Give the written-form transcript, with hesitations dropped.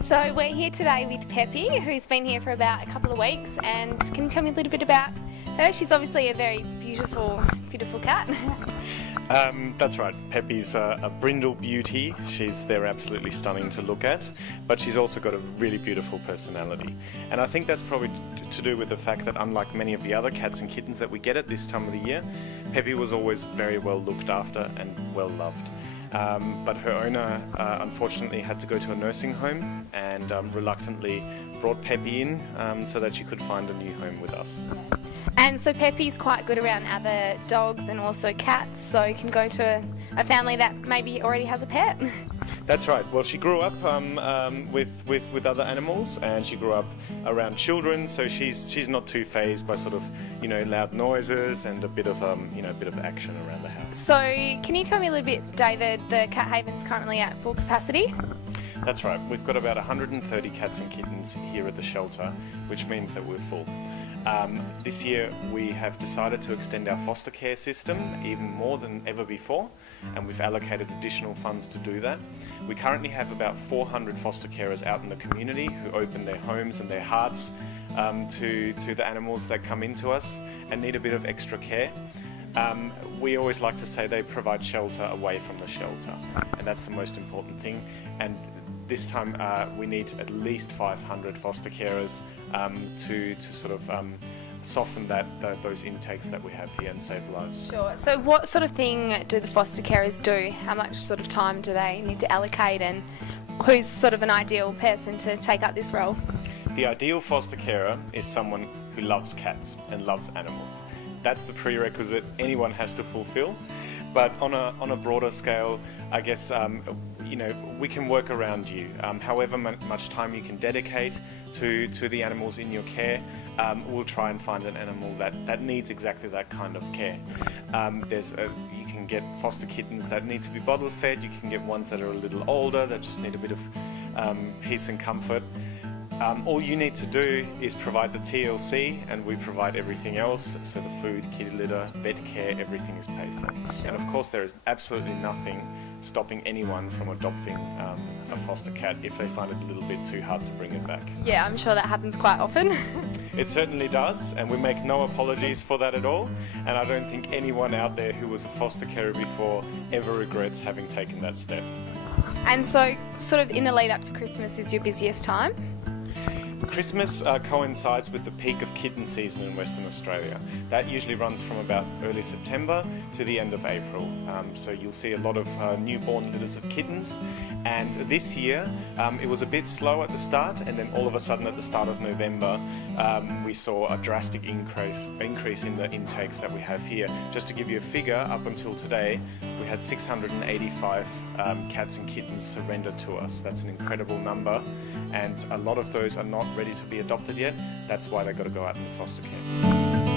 So we're here today with Peppy, who's been here for about a couple of weeks, and can you tell me a little bit about her? She's obviously a very beautiful cat. That's right. Peppy's a brindle beauty. They're absolutely stunning to look at, but she's also got a really beautiful personality. And I think that's probably to do with the fact that, unlike many of the other cats and kittens that we get at this time of the year, Peppy was always very well looked after and well loved. But her owner unfortunately had to go to a nursing home and reluctantly brought Peppy in so that she could find a new home with us. And so Peppy's quite good around other dogs and also cats, so you can go to a family that maybe already has a pet. That's right. Well, she grew up with other animals, and she grew up around children, so she's not too fazed by sort of loud noises and a bit of action around the house. So can you tell me a little bit, David, the Cat Haven's currently at full capacity? That's right. We've got about 130 cats and kittens here at the shelter, which means that we're full. This year we have decided to extend our foster care system even more than ever before, and we've allocated additional funds to do that. We currently have about 400 foster carers out in the community who open their homes and their hearts to the animals that come into us and need a bit of extra care. We always like to say they provide shelter away from the shelter, and that's the most important thing. And this time we need at least 500 foster carers to sort of soften those intakes that we have here and save lives. Sure. So what sort of thing do the foster carers do? How much sort of time do they need to allocate, and who's sort of an ideal person to take up this role? The ideal foster carer is someone who loves cats and loves animals. That's the prerequisite anyone has to fulfill. But on a broader scale, I guess we can work around you. However much time you can dedicate to the animals in your care, we'll try and find an animal that needs exactly that kind of care. You can get foster kittens that need to be bottle fed. You can get ones that are a little older that just need a bit of peace and comfort. All you need to do is provide the TLC, and we provide everything else. So the food, kitty litter, vet care, everything is paid for. Sure. And of course there is absolutely nothing stopping anyone from adopting a foster cat if they find it a little bit too hard to bring it back. Yeah, I'm sure that happens quite often. It certainly does, and we make no apologies for that at all. And I don't think anyone out there who was a foster carer before ever regrets having taken that step. And so sort of in the lead up to Christmas is your busiest time? Christmas coincides with the peak of kitten season in Western Australia. That usually runs from about early September to the end of April. So you'll see a lot of newborn litters of kittens. And this year it was a bit slow at the start, and then all of a sudden at the start of November we saw a drastic increase in the intakes that we have here. Just to give you a figure, up until today we had 685 cats and kittens surrendered to us. That's an incredible number, and a lot of those are not ready to be adopted yet. That's why they've got to go out into foster care.